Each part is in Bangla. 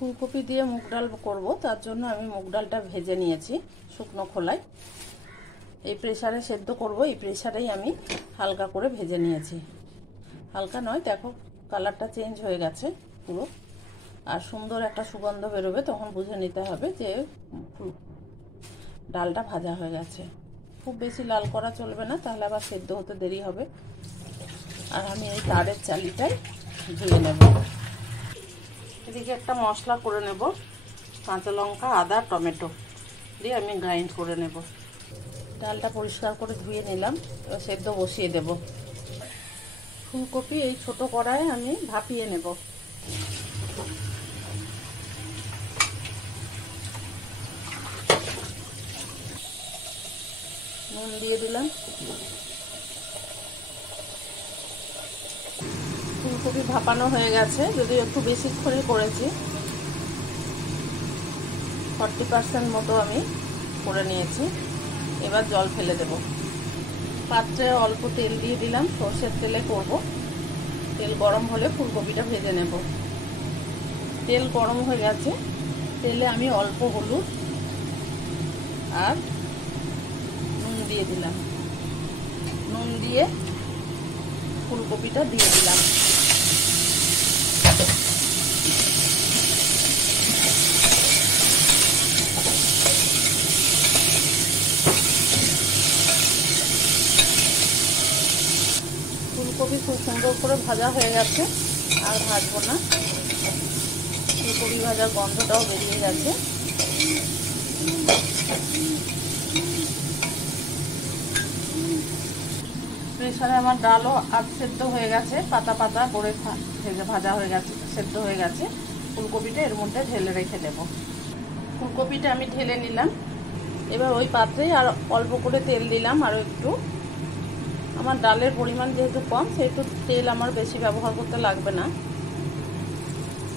ফুলকপি দিয়ে মুগ ডাল করব, তার জন্য আমি মুগ ডালটা ভেজে নিয়েছি শুকনো খোলায়। এই প্রেসারে সেদ্ধ করব, এই প্রেসারেই আমি হালকা করে ভেজে নিয়েছি। হালকা নয়, দেখো কালারটা চেঞ্জ হয়ে গেছে পুরো, আর সুন্দর একটা সুগন্ধ বেরোবে, তখন বুঝে নিতে হবে যে ডালটা ভাজা হয়ে গেছে। খুব বেশি লাল করা চলবে না, তাহলে আবার সেদ্ধ হতে দেরি হবে। আর আমি এই তারের চালিটাই ধুয়ে নেব। এদিকে একটা মশলা করে নেব, কাঁচা লঙ্কা, আদা, টমেটো দিয়ে আমি গ্রাইন্ড করে নেব। ডালটা পরিষ্কার করে ধুয়ে নিলাম, এবার সেদ্ধ বসিয়ে দেব। ফুলকপি এই ছোট কড়াইয়ে আমি ভাপিয়ে নেব। নুন দিয়ে দিলাম। ফুলকপি ভাপানো হয়ে গেছে, যদিও একটু বেশিক্ষণই করেছি, 40% মতো আমি করে নিয়েছি। এবার জল ফেলে দেব। পাত্রে অল্প তেল দিয়ে দিলাম, সর্ষের তেলে করব। তেল গরম হলে ফুলকপিটা ভেজে নেব। তেল গরম হয়ে গেছে, তেলে আমি অল্প হলুদ আর নুন দিয়ে দিলাম। নুন দিয়ে ফুলকপিটা দিয়ে দিলাম। ফুলকপি খুব সুন্দর করে ভাজা হয়ে গেছে, আর ভাজবো না। ফুলকপি ভাজার গন্ধটাও বেরিয়ে গেছে। প্রেসারে আমার ডালও আধ সেদ্ধ হয়ে গেছে, পাতা পাতা করে ভেজে ভাজা হয়ে গেছে, সেদ্ধ হয়ে গেছে। ফুলকপিটা এর মধ্যে ঢেলে রেখে দেব। ফুলকপিটা আমি ঢেলে নিলাম। এবার ওই পাত্রেই আর অল্প করে তেল দিলাম, আরও একটু। আমার ডালের পরিমাণ যেহেতু কম, সেহেতু তেল আমার বেশি ব্যবহার করতে লাগবে না।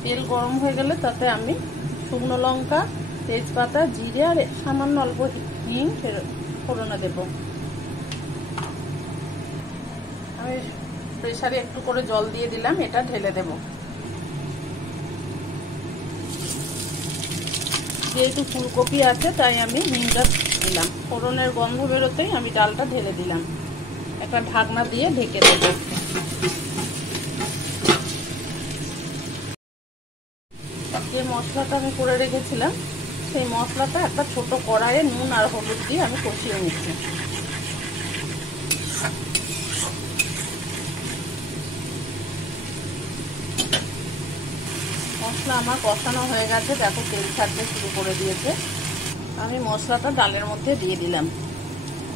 তেল গরম হয়ে গেলে তাতে আমি শুকনো লঙ্কা, তেজপাতা, জিরে আর সামান্য অল্প হিং ফোড়নে দেব। আমি প্রেসারে একটু করে জল দিয়ে দিলাম, এটা ঢেলে দেব। যেহেতু ফুলকপি আছে তাই আমি হিংটা দিলাম। ফোড়নের গন্ধ বেরোতেই আমি ডালটা ঢেলে দিলাম। একটা ঢাকনা দিয়ে ঢেকে দেব। যে মশলাটা আমি করে রেখেছিলাম, সেই মশলাটা একটা ছোট কড়াইয়ে নুন আর হলুদ দিয়ে আমি কষিয়ে নিচ্ছি। মশলা আমার কষানো হয়ে গেছে, দেখো তেল ছাড়তে শুরু করে দিয়েছে। আমি মশলাটা ডালের মধ্যে দিয়ে দিলাম।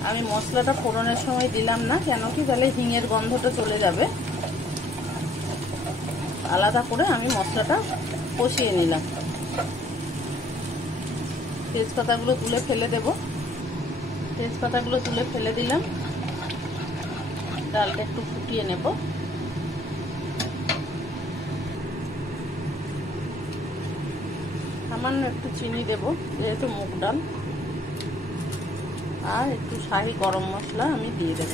আমি মশলাটা ফোড়নের সময় দিলাম না, কেন কি তাহলে হিঙের গন্ধটা চলে যাবে। আলাদা করে আমি মশলাটা কষিয়ে নিলাম। তেজপাতাগুলো তুলে ফেলে দেব। তেজপাতাগুলো তুলে ফেলে দিলাম। ডালটা একটু ফুটিয়ে নেব। সামান্য একটু চিনি দেব, যেহেতু মুগ ডাল। আর একটু শাহি গরম মশলা আমি দিয়ে দেব।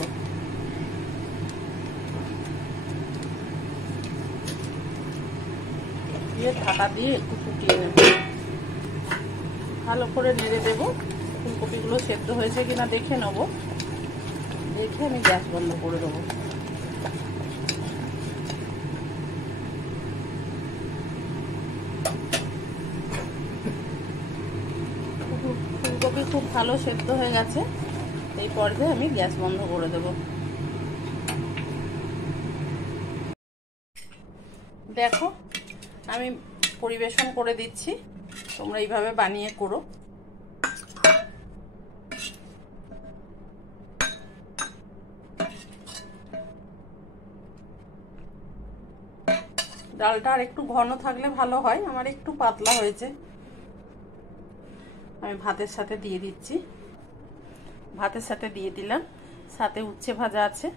দিয়ে ঢাকা দিয়ে একটু ফুটিয়ে নেব। ভালো করে নেড়ে দেব। ফুলকপিগুলো সেদ্ধ হয়েছে কিনা দেখে নেব। দেখে আমি গ্যাস বন্ধ করে দেবো। ফুলকপি খুব ভালো সেদ্ধ হয়ে গেছে, এই পর্যায়ে আমি গ্যাস বন্ধ করে দেব। দেখো আমি পরিবেশন করে দিচ্ছি, তোমরা এইভাবে বানিয়ে করো। ডালটা আর একটু ঘন থাকলে ভালো হয়, আমার একটু পাতলা হয়েছে। আমি ভাতের সাথে দিয়ে দিচ্ছি। ভাতের সাথে দিয়ে দিলাম, সাথে উচ্ছে ভাজা আছে।